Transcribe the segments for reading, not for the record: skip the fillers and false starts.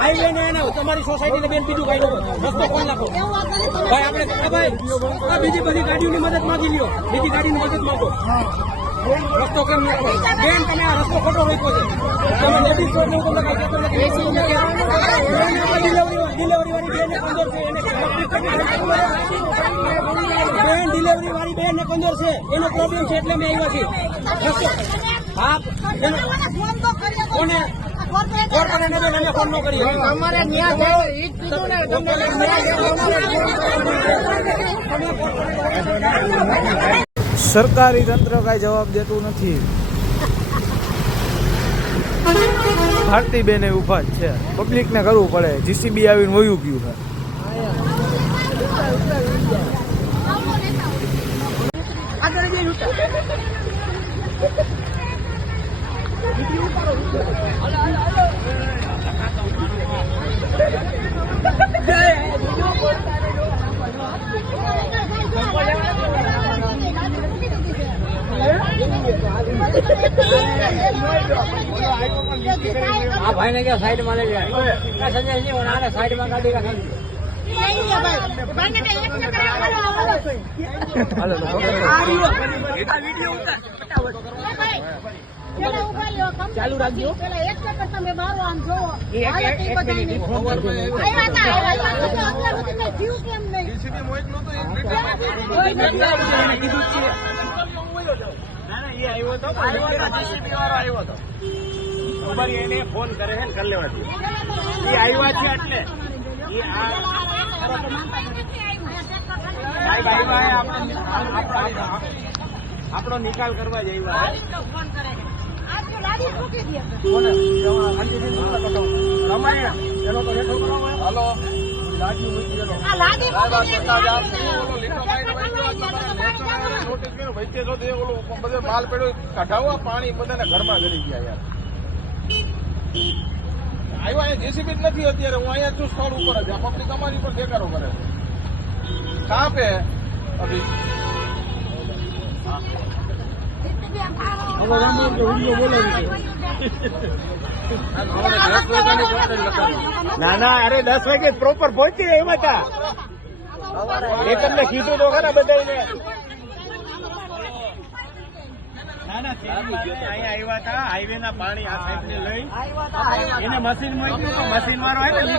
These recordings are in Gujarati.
હાઈવે ને એને તમારી સોસાયટી ને બેન બીજું કઈ રસ્તો કોણ નાખો ભાઈ આપણે ભાઈ બીજી બધી ગાડીઓની મદદ માંગી લ્યો બીજી ગાડીની મદદ માંગો રસ્તો કેમ નાખો બેન તમે આ રસ્તો ખોટો રોક્યો છે તમે લેડીઝ છો એવું તમને ડિલિવરી વાળી બેન કંદર છે એને બેન ડિલિવરી વાળી બેન ને કંદર છે એનો પ્રોબ્લેમ છે એટલે મેં આવ્યા છીએ હા કોને ફોન ન કરી અમારે સરકારી તંત્ર કાંઈ જવાબ દેતું નથી. ભારતીબેન ઉભા જ છે, પબ્લિકને કરવું પડે. જીસીબી આવીને વયું ગયું છે. આ ભાઈ ને ક્યાં સાઈડ માં લઈ જાય સંજય સાઈડ માં કાઢી રાખી ચાલુ રાખજો તમે મારો આમ જોવો એને ફોન કરે છે કરી લેવાથી એ આવ્યા છે એટલે આપણો નિકાલ કરવા જ માલ પડ્યો કઢાવો પાણી બધાને ઘરમાં ગળી ગયા યાર આવ્યા જેસીબી જ નથી અત્યારે હું અહીંયા છું સ્થળ ઉપર જ આ પબ્લિક અમારી પર દેખાડો કરે છે કાં પે અભી ના ના અરે 10 વાગે પ્રોપર પહોંચી જાય એમાં તા એ તમને કીધું તો ખરા બધાને અહીંયા આવ્યા હતા હાઈવે ના પાણી આ સાઈડ ને લઈ એને મશીન મૂક્યું તો મશીન વાળો આવે ને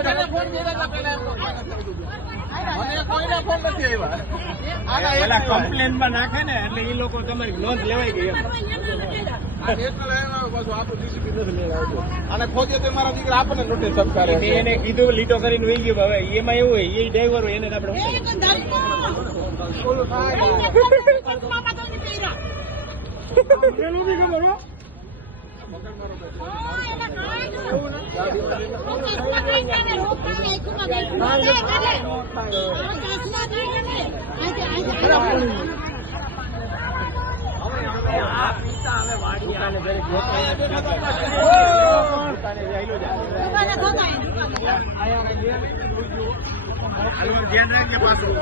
પેલા કમ્પ્લેન માં નાખે ને એટલે એ લોકો તમારી નોંધ લેવાઈ ગઈ અને ખોજે તો મારા દીકરા આપણને નોટિસ સરકારે એને કીધું લીટો કરીને વહી ગયો હવે એમાં એવું હોય એ ડ્રાઈવર હોય એને આપણે ધ્યાન રાખજે પાછું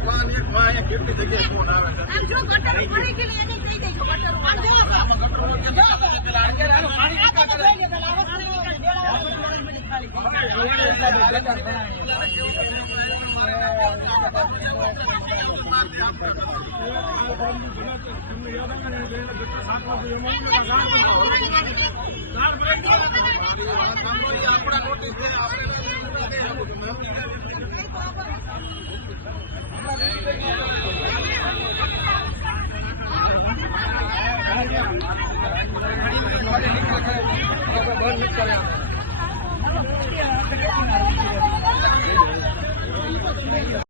એક અહીંયા કેટલી જગ્યાએ ફોન આવે છે આમ જો ગટર પડી ગયેલી એને કહી દેજો ગટર આમ જો આપણા નોટિસ છે આપણે